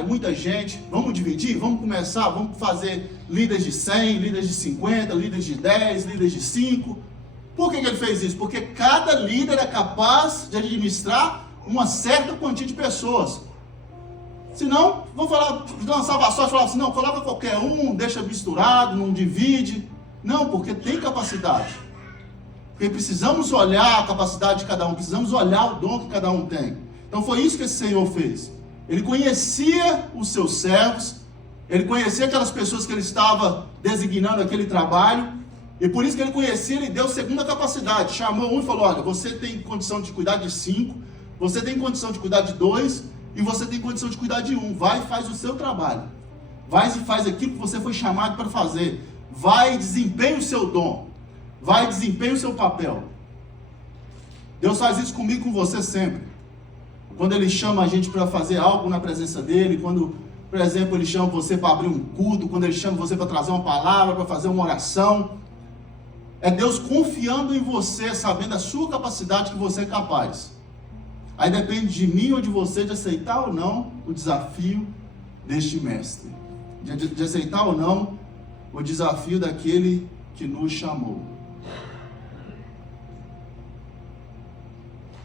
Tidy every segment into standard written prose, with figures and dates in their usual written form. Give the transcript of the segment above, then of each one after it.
é muita gente, vamos dividir, vamos começar, vamos fazer líderes de 100, líderes de 50, líderes de 10, líderes de 5. Por que ele fez isso? Porque cada líder é capaz de administrar uma certa quantia de pessoas. Senão, vou falar, lançava a sorte, falava assim, não, coloca qualquer um, deixa misturado, não divide. Não, porque tem capacidade. Porque precisamos olhar a capacidade de cada um, precisamos olhar o dom que cada um tem. Então foi isso que esse Senhor fez. Ele conhecia os seus servos, ele conhecia aquelas pessoas que ele estava designando aquele trabalho, e por isso que ele conhecia, ele deu segunda capacidade. Chamou um e falou, olha, você tem condição de cuidar de 5, você tem condição de cuidar de 2, e você tem condição de cuidar de 1. Vai e faz o seu trabalho. Vai e faz aquilo que você foi chamado para fazer. Vai e desempenha o seu dom. Vai e desempenha o seu papel. Deus faz isso comigo e com você sempre. Quando Ele chama a gente para fazer algo na presença dEle, quando, por exemplo, Ele chama você para abrir um culto, quando Ele chama você para trazer uma palavra, para fazer uma oração, é Deus confiando em você, sabendo a sua capacidade, que você é capaz. Aí depende de mim ou de você de aceitar ou não o desafio deste mestre. De aceitar ou não o desafio daquele que nos chamou.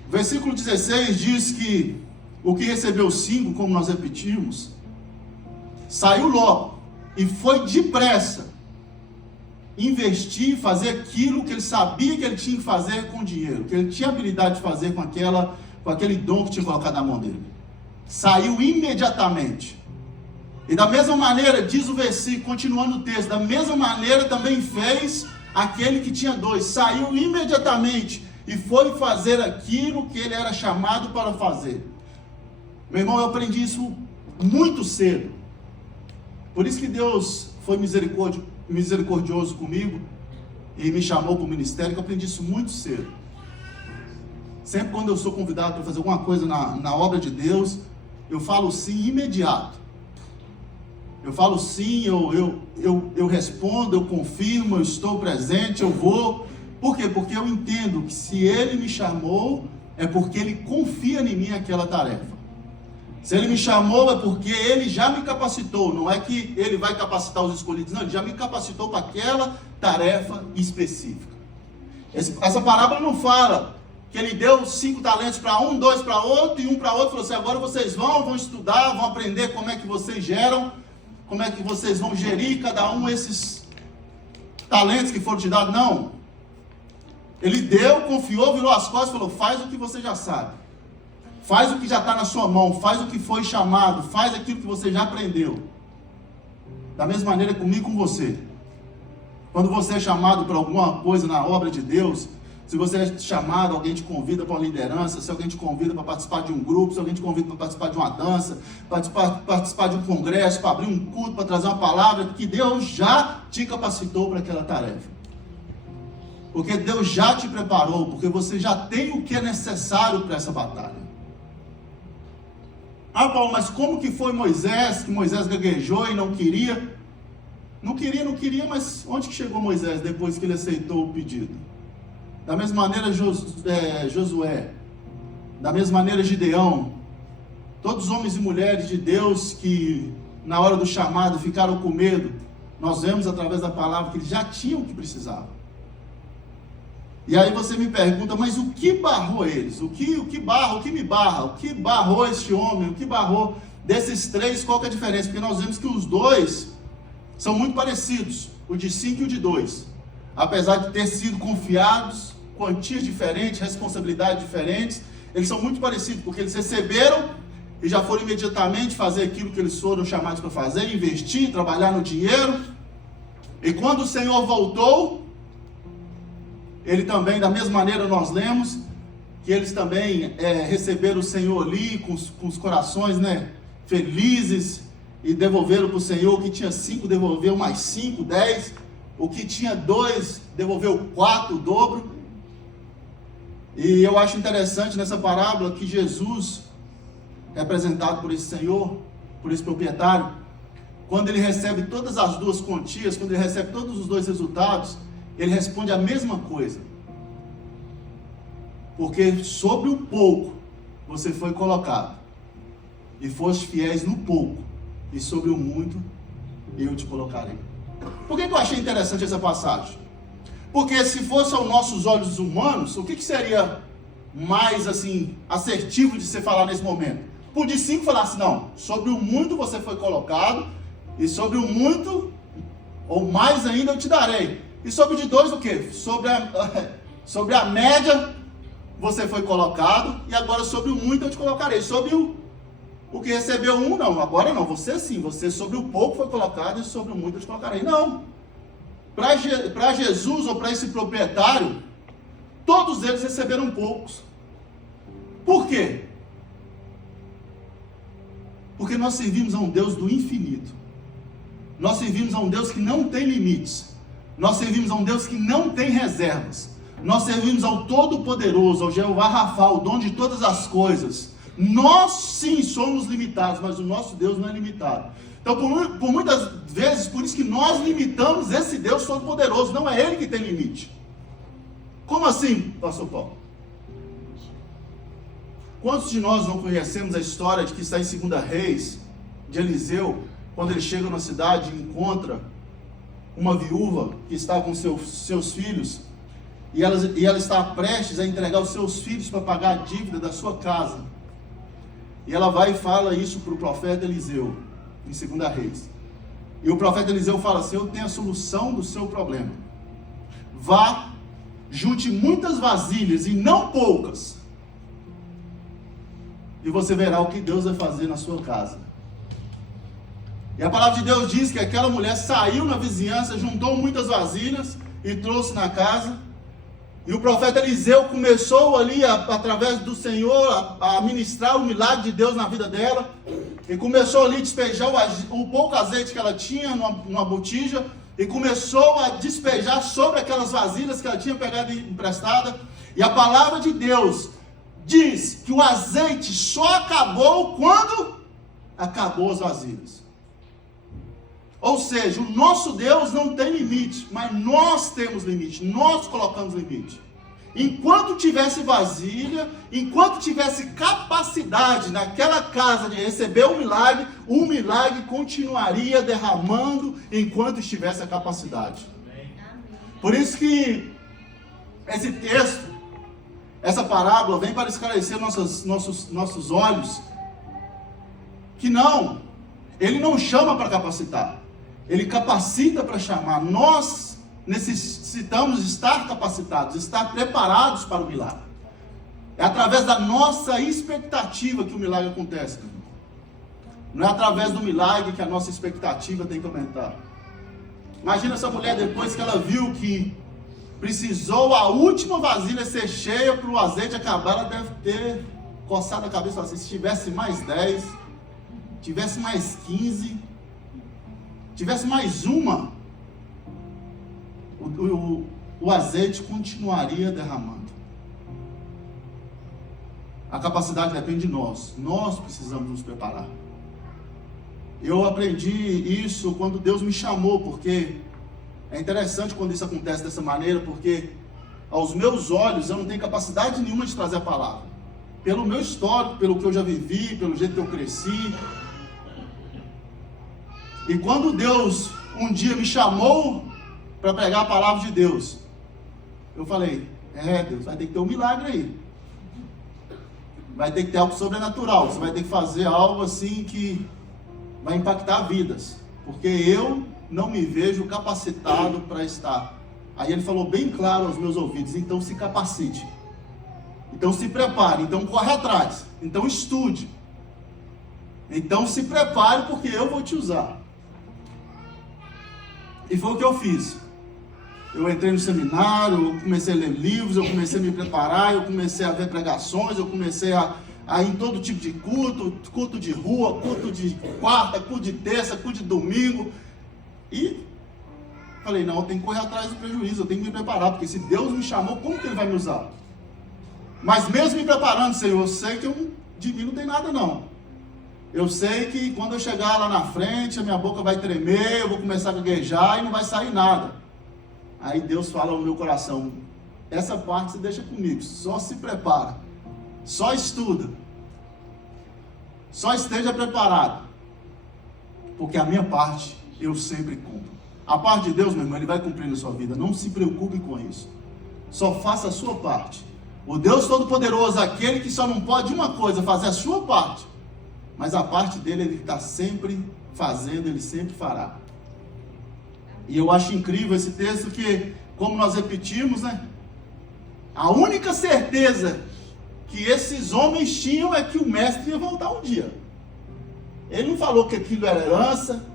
O versículo 16 diz que o que recebeu 5, como nós repetimos, saiu logo e foi depressa investir, fazer aquilo que ele sabia que ele tinha que fazer com o dinheiro, que ele tinha habilidade de fazer com aquele dom que tinha colocado na mão dele. Saiu imediatamente. E da mesma maneira, diz o versículo, continuando o texto, da mesma maneira também fez aquele que tinha 2. Saiu imediatamente e foi fazer aquilo que ele era chamado para fazer. Meu irmão, eu aprendi isso muito cedo. Por isso que Deus foi misericordioso comigo e me chamou para o ministério, que eu aprendi isso muito cedo. Sempre quando eu sou convidado para fazer alguma coisa na obra de Deus, eu falo sim imediato. Eu falo sim, eu respondo, eu confirmo, eu estou presente, eu vou. Por quê? Porque eu entendo que se Ele me chamou, é porque Ele confia em mim aquela tarefa. Se Ele me chamou, é porque Ele já me capacitou. Não é que Ele vai capacitar os escolhidos, não, Ele já me capacitou para aquela tarefa específica. Essa parábola não fala que Ele deu 5 talentos para um, 2 para outro, e 1 para outro, falou assim, agora vocês vão estudar, vão aprender como é que vocês geram, como é que vocês vão gerir cada um esses talentos que foram te dados. Não. Ele deu, confiou, virou as costas e falou, faz o que você já sabe. Faz o que já está na sua mão, faz o que foi chamado, faz aquilo que você já aprendeu. Da mesma maneira comigo e com você. Quando você é chamado para alguma coisa na obra de Deus, se você é chamado, alguém te convida para uma liderança, se alguém te convida para participar de um grupo, se alguém te convida para participar de uma dança, participar de um congresso, para abrir um culto, para trazer uma palavra, que Deus já te capacitou para aquela tarefa. Porque Deus já te preparou, porque você já tem o que é necessário para essa batalha. Ah, Paulo, mas como que foi Moisés, que Moisés gaguejou e não queria? Não queria, mas onde que chegou Moisés depois que ele aceitou o pedido? Da mesma maneira Josué, da mesma maneira Gideão, todos os homens e mulheres de Deus que na hora do chamado ficaram com medo, nós vemos através da palavra que eles já tinham o que precisavam. E aí você me pergunta, mas o que barrou eles? O que me barra? O que barrou este homem? O que barrou desses 3? Qual que é a diferença? Porque nós vemos que os 2 são muito parecidos, o de 5 e o de 2. Apesar de ter sido confiados, quantias diferentes, responsabilidades diferentes, eles são muito parecidos, porque eles receberam e já foram imediatamente fazer aquilo que eles foram chamados para fazer, investir, trabalhar no dinheiro. E quando o Senhor voltou, ele também, da mesma maneira nós lemos, que eles também receberam o Senhor ali, com os corações felizes, e devolveram para o Senhor. O que tinha 5 devolveu mais 5, 10, o que tinha 2 devolveu 4, o dobro. E eu acho interessante nessa parábola que Jesus, representado por esse Senhor, por esse proprietário, quando ele recebe todas as 2 quantias, quando ele recebe todos os 2 resultados, ele responde a mesma coisa. Porque sobre o pouco você foi colocado. e foste fiéis no pouco, e sobre o muito eu te colocarei. Por que eu achei interessante essa passagem? Porque se fosse aos nossos olhos humanos, o que seria mais assim assertivo de se falar nesse momento? Podia sim falar assim, não, sobre o muito você foi colocado, e sobre o muito, ou mais ainda, eu te darei. E sobre de dois o quê? Sobre a média você foi colocado, e agora sobre o muito eu te colocarei. Sobre o que recebeu um, não, agora não, você sim, você sobre o pouco foi colocado, e sobre o muito eu te colocarei. Não, para Jesus ou para esse proprietário, todos eles receberam poucos. Por quê? Porque nós servimos a um Deus do infinito. Nós servimos a um Deus que não tem limites. Nós servimos a um Deus que não tem reservas. Nós servimos ao Todo-Poderoso, ao Jeová Rafa, o dono de todas as coisas. Nós sim somos limitados, mas o nosso Deus não é limitado. Então, por muitas vezes, por isso que nós limitamos esse Deus Todo-Poderoso. Não é Ele que tem limite. Como assim, pastor Paulo? Quantos de nós não conhecemos a história de que está em 2 Reis, de Eliseu, quando ele chega na cidade e encontra uma viúva que está com seus filhos, e ela está prestes a entregar os seus filhos para pagar a dívida da sua casa. E ela vai e fala isso para o profeta Eliseu, em 2 Reis. E o profeta Eliseu fala assim: eu tenho a solução do seu problema. Vá, junte muitas vasilhas e não poucas, e você verá o que Deus vai fazer na sua casa. E a palavra de Deus diz que aquela mulher saiu na vizinhança, juntou muitas vasilhas e trouxe na casa. E o profeta Eliseu começou ali, através do Senhor, a ministrar o milagre de Deus na vida dela. E começou ali a despejar o pouco azeite que ela tinha numa botija. E começou a despejar sobre aquelas vasilhas que ela tinha pegado emprestada. E a palavra de Deus diz que o azeite só acabou quando acabou as vasilhas. Ou seja, o nosso Deus não tem limite, mas nós temos limite, nós colocamos limite. Enquanto tivesse vasilha, enquanto tivesse capacidade naquela casa de receber o milagre continuaria derramando enquanto estivesse a capacidade. Por isso que esse texto, essa parábola vem para esclarecer nossos olhos, que não, ele não chama para capacitar. Ele capacita para chamar. Nós necessitamos estar capacitados, estar preparados para o milagre. É através da nossa expectativa que o milagre acontece. Não é através do milagre que a nossa expectativa tem que aumentar. Imagina essa mulher, depois que ela viu que precisou a última vasilha ser cheia para o azeite acabar, ela deve ter coçado a cabeça assim: se tivesse mais 10, tivesse mais 15... tivesse mais uma, o azeite continuaria derramando. A capacidade depende de nós. Nós precisamos nos preparar. Eu aprendi isso quando Deus me chamou, porque é interessante quando isso acontece dessa maneira, porque aos meus olhos eu não tenho capacidade nenhuma de trazer a palavra. Pelo meu histórico, pelo que eu já vivi, pelo jeito que eu cresci. E quando Deus um dia me chamou para pregar a palavra de Deus, eu falei: Deus, vai ter que ter um milagre aí. Vai ter que ter algo sobrenatural. Você vai ter que fazer algo assim que vai impactar vidas. Porque eu não me vejo capacitado para estar. Aí ele falou bem claro aos meus ouvidos: então se capacite. Então se prepare. Então corre atrás. Então estude. Então se prepare, porque eu vou te usar. E foi o que eu fiz. Eu entrei no seminário, eu comecei a ler livros, eu comecei a me preparar, eu comecei a ver pregações, eu comecei a ir em todo tipo de culto de rua, culto de quarta, culto de terça, culto de domingo. E falei: não, eu tenho que correr atrás do prejuízo, eu tenho que me preparar, porque se Deus me chamou, como que Ele vai me usar? Mas mesmo me preparando, Senhor, eu sei que de mim não tem nada não. Eu sei que quando eu chegar lá na frente, a minha boca vai tremer, eu vou começar a gaguejar e não vai sair nada. Aí Deus fala no meu coração: essa parte você deixa comigo, só se prepara, só estuda. Só esteja preparado, porque a minha parte eu sempre cumpro. A parte de Deus, meu irmão, Ele vai cumprir na sua vida. Não se preocupe com isso. Só faça a sua parte. O Deus Todo-Poderoso, aquele que só não pode uma coisa, fazer a sua parte. Mas a parte dele, Ele está sempre fazendo, Ele sempre fará. E eu acho incrível esse texto que, como nós repetimos, né? A única certeza que esses homens tinham é que o mestre ia voltar um dia. Ele não falou que aquilo era herança,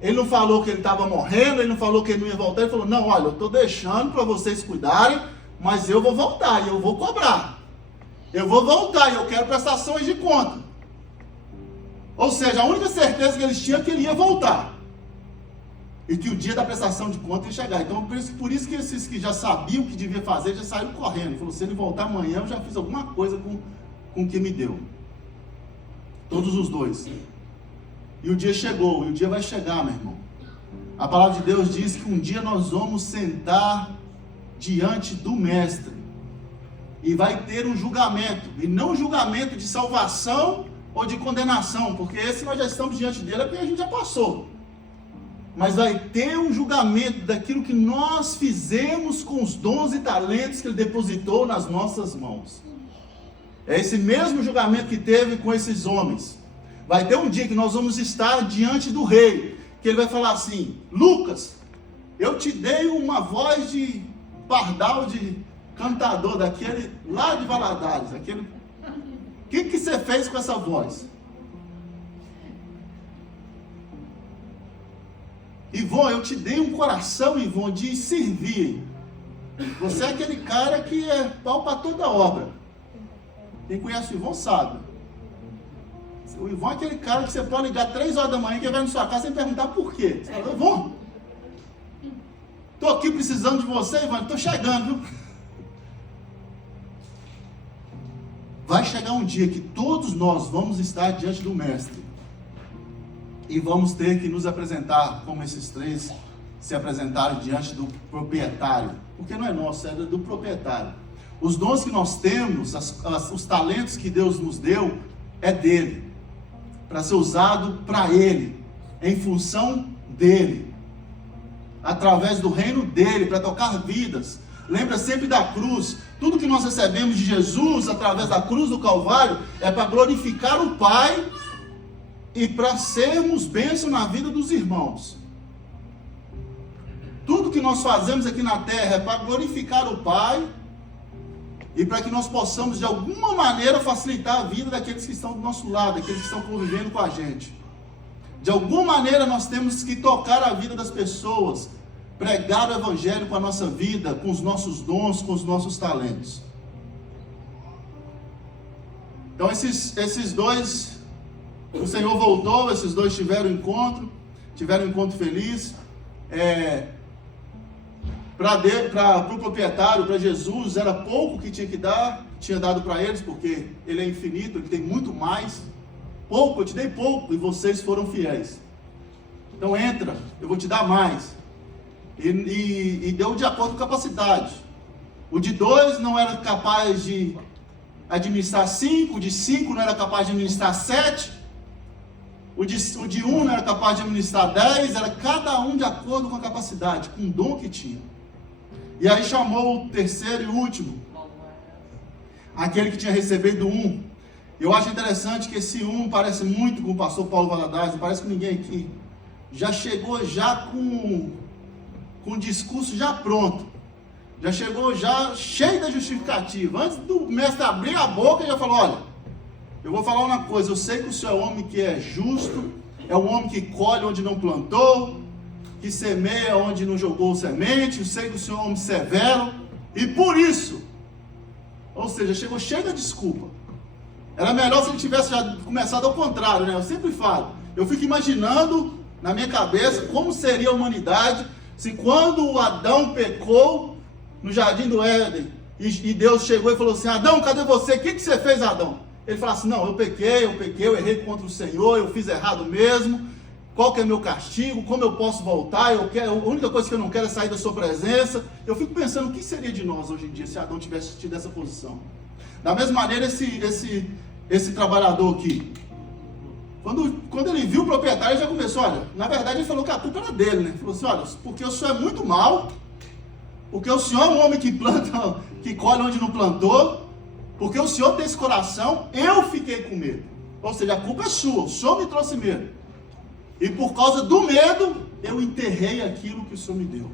ele não falou que ele estava morrendo, ele não falou que ele não ia voltar, ele falou, não, olha, eu estou deixando para vocês cuidarem, mas eu vou voltar e eu vou cobrar. Eu vou voltar e eu quero prestações de conta. Ou seja, a única certeza que eles tinham é que ele ia voltar. E que o dia da prestação de conta ia chegar. Então, por isso que esses que já sabiam o que devia fazer, já saíram correndo. Falou, se ele voltar amanhã, eu já fiz alguma coisa com o que me deu. Todos os dois. E o dia chegou, e o dia vai chegar, meu irmão. A palavra de Deus diz que um dia nós vamos sentar diante do Mestre. E vai ter um julgamento. E não um julgamento de salvação ou de condenação. Porque esse nós já estamos diante dele, é porque a gente já passou. Mas vai ter um julgamento daquilo que nós fizemos com os dons e talentos que Ele depositou nas nossas mãos. É esse mesmo julgamento que teve com esses homens. Vai ter um dia que nós vamos estar diante do rei, que ele vai falar assim, Lucas, eu te dei uma voz de pardal, de cantador, daquele lá de Valadares, aquele... O que você fez com essa voz? Ivon, eu te dei um coração, Ivon, de servir. Você é aquele cara que é pau para toda obra. Quem conhece o Ivon sabe. O Ivon é aquele cara que você pode ligar 3 horas da manhã que ele vai na sua casa sem perguntar por quê. Você fala, Ivon, estou aqui precisando de você, Ivon, estou chegando, viu? Vai chegar um dia que todos nós vamos estar diante do Mestre. E vamos ter que nos apresentar como esses 3 se apresentaram diante do proprietário. Porque não é nosso, é do proprietário. Os dons que nós temos, os talentos que Deus nos deu, é dele. Para ser usado para ele, em função dele. Através do reino dele, para tocar vidas. Lembra sempre da cruz. Tudo que nós recebemos de Jesus, através da cruz do Calvário, é para glorificar o Pai e para sermos bênção na vida dos irmãos. Tudo que nós fazemos aqui na terra é para glorificar o Pai e para que nós possamos de alguma maneira facilitar a vida daqueles que estão do nosso lado, daqueles que estão convivendo com a gente. De alguma maneira nós temos que tocar a vida das pessoas, pregar o Evangelho com a nossa vida, com os nossos dons, com os nossos talentos. Então esses dois... O Senhor voltou, esses dois tiveram um encontro feliz. Para o proprietário, para Jesus, era pouco que tinha que dar, tinha dado para eles, porque Ele é infinito, Ele tem muito mais. Pouco, eu te dei pouco e vocês foram fiéis. Então entra, eu vou te dar mais. E deu de acordo com a capacidade. O de 2 não era capaz de administrar 5, o de 5 não era capaz de administrar 7. O de 1 não era capaz de administrar 10, era cada um de acordo com a capacidade, com o dom que tinha. E aí chamou o terceiro e último, aquele que tinha recebido 1. Eu acho interessante que esse 1 parece muito com o pastor Paulo Valadares, parece que ninguém aqui já chegou já com o discurso já pronto, já chegou já cheio da justificativa. Antes do mestre abrir a boca, ele já falou, olha, eu vou falar uma coisa, eu sei que o senhor é um homem que é justo, é um homem que colhe onde não plantou, que semeia onde não jogou semente, eu sei que o senhor é um homem severo, e por isso, ou seja, chegou cheio da desculpa. Era melhor se ele tivesse já começado ao contrário, né? Eu sempre falo, eu fico imaginando na minha cabeça como seria a humanidade se quando o Adão pecou no jardim do Éden, e Deus chegou e falou assim, Adão, cadê você? O que você fez, Adão? Ele fala assim, não, eu pequei, eu errei contra o Senhor, eu fiz errado mesmo, qual que é meu castigo, como eu posso voltar, a única coisa que eu não quero é sair da sua presença. Eu fico pensando, o que seria de nós hoje em dia se Adão tivesse tido essa posição? Da mesma maneira, esse trabalhador aqui, Quando ele viu o proprietário, ele já começou, olha, na verdade ele falou que a culpa era dele, né? Ele falou assim, olha, porque o senhor é muito mau, porque o senhor é um homem que planta, que colhe onde não plantou, porque o senhor tem esse coração, eu fiquei com medo. Ou seja, a culpa é sua, o senhor me trouxe medo. E por causa do medo, eu enterrei aquilo que o senhor me deu.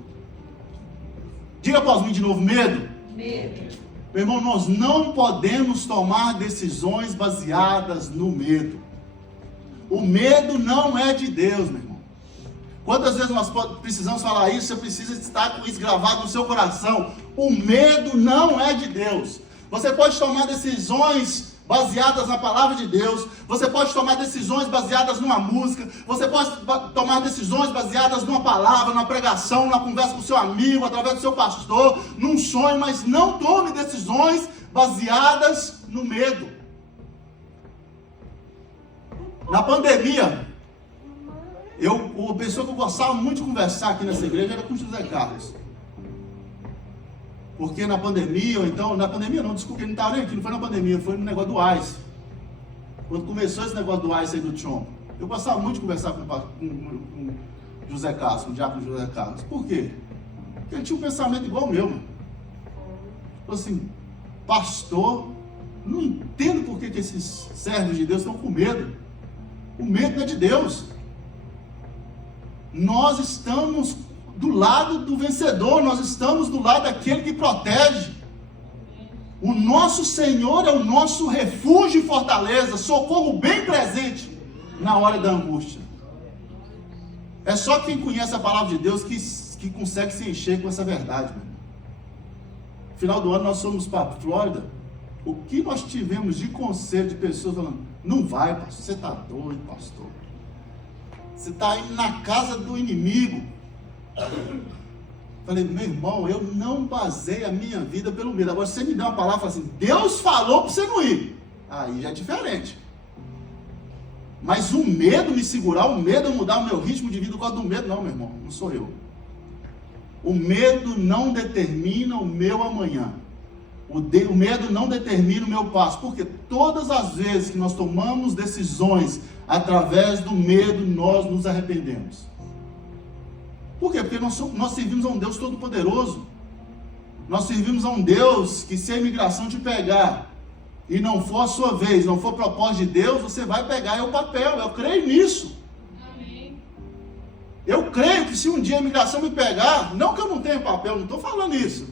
Diga após mim de novo, medo. Medo. Meu irmão, nós não podemos tomar decisões baseadas no medo. O medo não é de Deus, meu irmão. Quantas vezes nós precisamos falar isso? Você precisa estar com isso gravado no seu coração. O medo não é de Deus. Você pode tomar decisões baseadas na palavra de Deus. Você pode tomar decisões baseadas numa música. Você pode tomar decisões baseadas numa palavra, numa pregação, numa conversa com o seu amigo, através do seu pastor, num sonho. Mas não tome decisões baseadas no medo. Na pandemia, a pessoa que eu gostava muito de conversar aqui nessa igreja era com o José Carlos. Porque na pandemia, ou então, na pandemia não, desculpa, ele não estava nem aqui, não foi na pandemia, foi no negócio do AIS. Quando começou esse negócio do AIS aí do Tchon, eu gostava muito de conversar com José Carlos, com o diácono José Carlos. Por quê? Porque ele tinha um pensamento igual ao meu, mano. Falou assim, pastor, não entendo por que esses servos de Deus estão com medo. O medo é de Deus. Nós estamos do lado do vencedor, nós estamos do lado daquele que protege. O nosso Senhor é o nosso refúgio e fortaleza, socorro bem presente na hora da angústia. É só quem conhece a palavra de Deus que consegue se encher com essa verdade. Meu. No final do ano nós fomos para a Flórida. O que nós tivemos de conselho de pessoas falando, não vai, pastor, você está doido, pastor. Você está indo na casa do inimigo. Falei, meu irmão, eu não basei a minha vida pelo medo. Agora, se você me der uma palavra assim, Deus falou para você não ir. Aí já é diferente. Mas o medo me segurar, o medo mudar o meu ritmo de vida por causa do medo, não, meu irmão, não sou eu. O medo não determina o meu amanhã. O medo não determina o meu passo. Porque todas as vezes que nós tomamos decisões através do medo, nós nos arrependemos. Por quê? Porque nós servimos a um Deus todo-poderoso. Nós servimos a um Deus que, se a imigração te pegar e não for a sua vez, não for propósito de Deus, você vai pegar o papel. Eu creio nisso. Amém. Eu creio que se um dia a imigração me pegar, não que eu não tenha papel, não estou falando isso.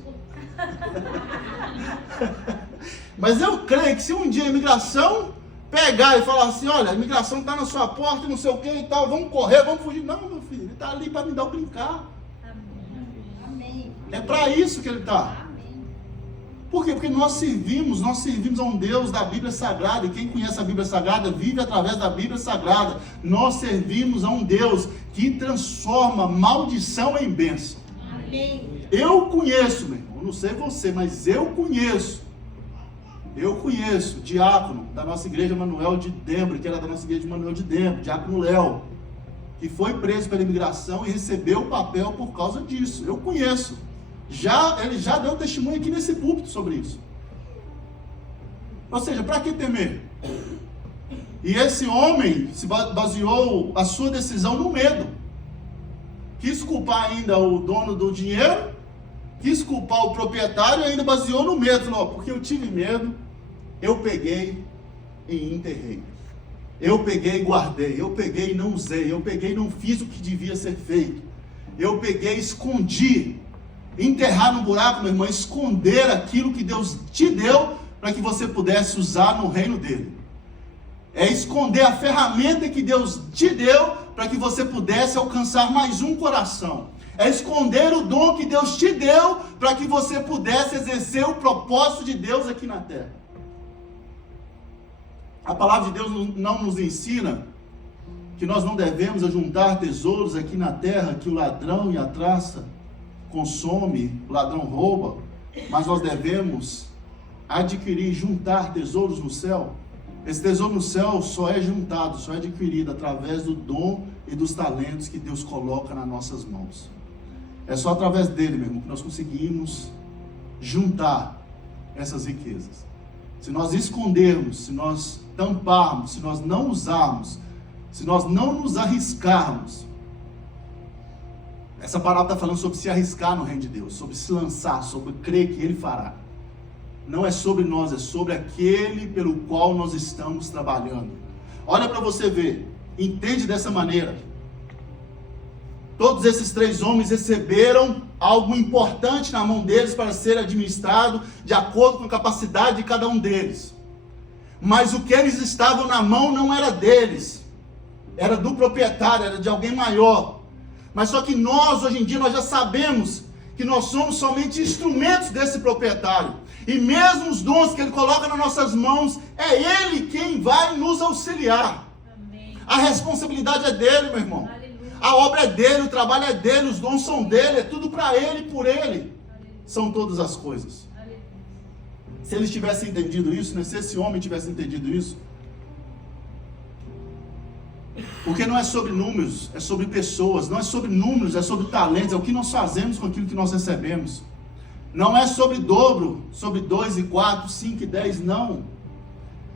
Mas eu creio que se um dia a imigração pegar e falar assim, olha, a imigração está na sua porta, não sei o que e tal, vamos correr, vamos fugir. Não, meu filho, ele está ali para me dar o brincar. Amém. É para isso que ele está. Por quê? Porque nós servimos a um Deus da Bíblia Sagrada, e quem conhece a Bíblia Sagrada vive através da Bíblia Sagrada. Nós servimos a um Deus que transforma maldição em bênção. Amém. Eu conheço, meu irmão, não sei você, mas eu conheço diácono da nossa igreja Manuel de Dembro, que era da nossa igreja de Manuel de Dembro, diácono Léo, que foi preso pela imigração e recebeu o papel por causa disso. Eu conheço. Ele já deu testemunho aqui nesse púlpito sobre isso. Ou seja, para que temer? E esse homem se baseou a sua decisão no medo. Quis culpar ainda o dono do dinheiro, quis culpar o proprietário e ainda baseou no medo. Falou, porque eu tive medo, eu peguei e enterrei. Eu peguei e guardei, eu peguei e não usei, eu peguei e não fiz o que devia ser feito. Eu peguei e escondi. Enterrar no buraco, meu irmão, esconder aquilo que Deus te deu para que você pudesse usar no reino dele. É esconder a ferramenta que Deus te deu para que você pudesse alcançar mais um coração. É esconder o dom que Deus te deu para que você pudesse exercer o propósito de Deus aqui na terra. A palavra de Deus não nos ensina que nós não devemos ajuntar tesouros aqui na terra que o ladrão e a traça consome, o ladrão rouba, mas nós devemos adquirir, juntar tesouros no céu. Esse tesouro no céu só é juntado, só é adquirido através do dom e dos talentos que Deus coloca nas nossas mãos. É só através dele, meu irmão, que nós conseguimos juntar essas riquezas. Se nós escondermos, se nós tamparmos, se nós não usarmos, se nós não nos arriscarmos, essa palavra está falando sobre se arriscar no reino de Deus, sobre se lançar, sobre crer que Ele fará. Não é sobre nós, é sobre aquele pelo qual nós estamos trabalhando. Olha para você ver, entende dessa maneira. Todos esses 3 homens receberam algo importante na mão deles para ser administrado de acordo com a capacidade de cada um deles. Mas o que eles estavam na mão não era deles, era do proprietário, era de alguém maior. Mas só que nós, hoje em dia, nós já sabemos que nós somos somente instrumentos desse proprietário. E mesmo os dons que Ele coloca nas nossas mãos, é Ele quem vai nos auxiliar. Amém. A responsabilidade é dele, meu irmão. Aleluia. A obra é dele, o trabalho é dele, os dons são dele, é tudo para Ele e por Ele. São todas as coisas. Aleluia. Se eles tivessem entendido isso, né? Se esse homem tivesse entendido isso, porque não é sobre números, é sobre pessoas. Não é sobre números, é sobre talentos. É o que nós fazemos com aquilo que nós recebemos. Não é sobre dobro, sobre 2 e 4, 5 e 10, não.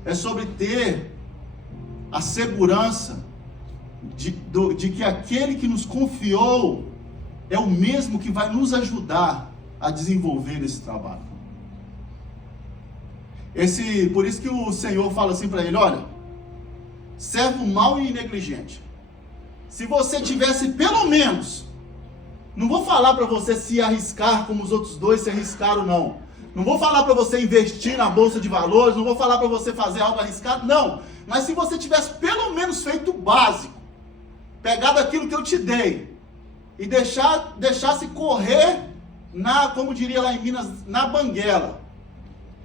É sobre ter a segurança de que aquele que nos confiou é o mesmo que vai nos ajudar a desenvolver esse trabalho. Por isso que o Senhor fala assim para ele: olha, servo mau e negligente, se você tivesse pelo menos, não vou falar para você se arriscar como os outros 2 se arriscaram, não vou falar para você investir na bolsa de valores, não vou falar para você fazer algo arriscado, não, mas se você tivesse pelo menos feito o básico, pegado aquilo que eu te dei e deixasse correr como diria lá em Minas, na banguela,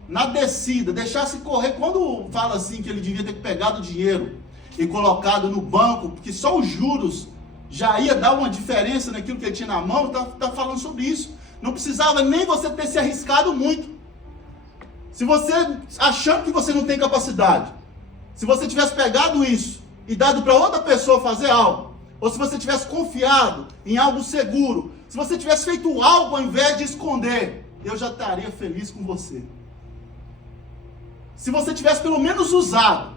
na descida, deixasse correr. Quando fala assim que ele devia ter pegado o dinheiro e colocado no banco, porque só os juros já ia dar uma diferença naquilo que ele tinha na mão, está falando sobre isso. Não precisava nem você ter se arriscado muito. Se você, achando que você não tem capacidade, se você tivesse pegado isso e dado para outra pessoa fazer algo, ou se você tivesse confiado em algo seguro, se você tivesse feito algo ao invés de esconder, eu já estaria feliz com você. Se você tivesse pelo menos usado,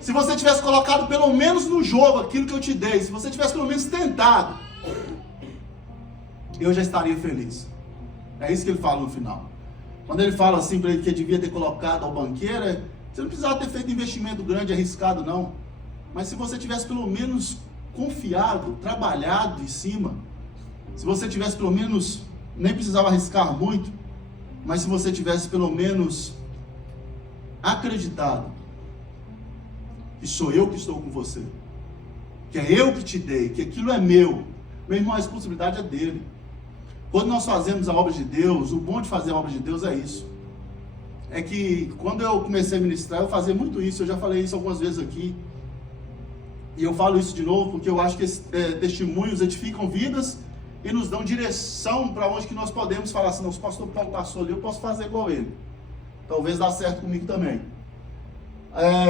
se você tivesse colocado pelo menos no jogo aquilo que eu te dei, se você tivesse pelo menos tentado, eu já estaria feliz. É isso que ele fala no final. Quando ele fala assim para ele que devia ter colocado ao banqueiro, você não precisava ter feito investimento grande, arriscado, não. Mas se você tivesse pelo menos confiado, trabalhado em cima, se você tivesse pelo menos, nem precisava arriscar muito, mas se você tivesse pelo menos acreditado que sou eu que estou com você, que é eu que te dei, que aquilo é meu irmão, a responsabilidade é dele. Quando nós fazemos a obra de Deus, o bom de fazer a obra de Deus é isso. É que quando eu comecei a ministrar, eu fazia muito isso, eu já falei isso algumas vezes aqui, e eu falo isso de novo, porque eu acho que testemunhos edificam vidas e nos dão direção para onde que nós podemos falar assim: não, se o pastor Paulo passou ali, eu posso fazer igual ele. Talvez dá certo comigo também.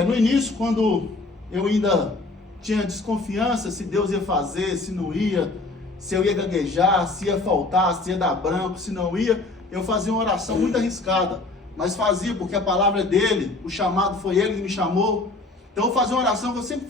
No início, quando eu ainda tinha desconfiança se Deus ia fazer, se não ia, se eu ia gaguejar, se ia faltar, se ia dar branco, se não ia, eu fazia uma oração muito arriscada, mas fazia porque a palavra é dele, o chamado foi ele que me chamou. Então eu fazia uma oração que eu sempre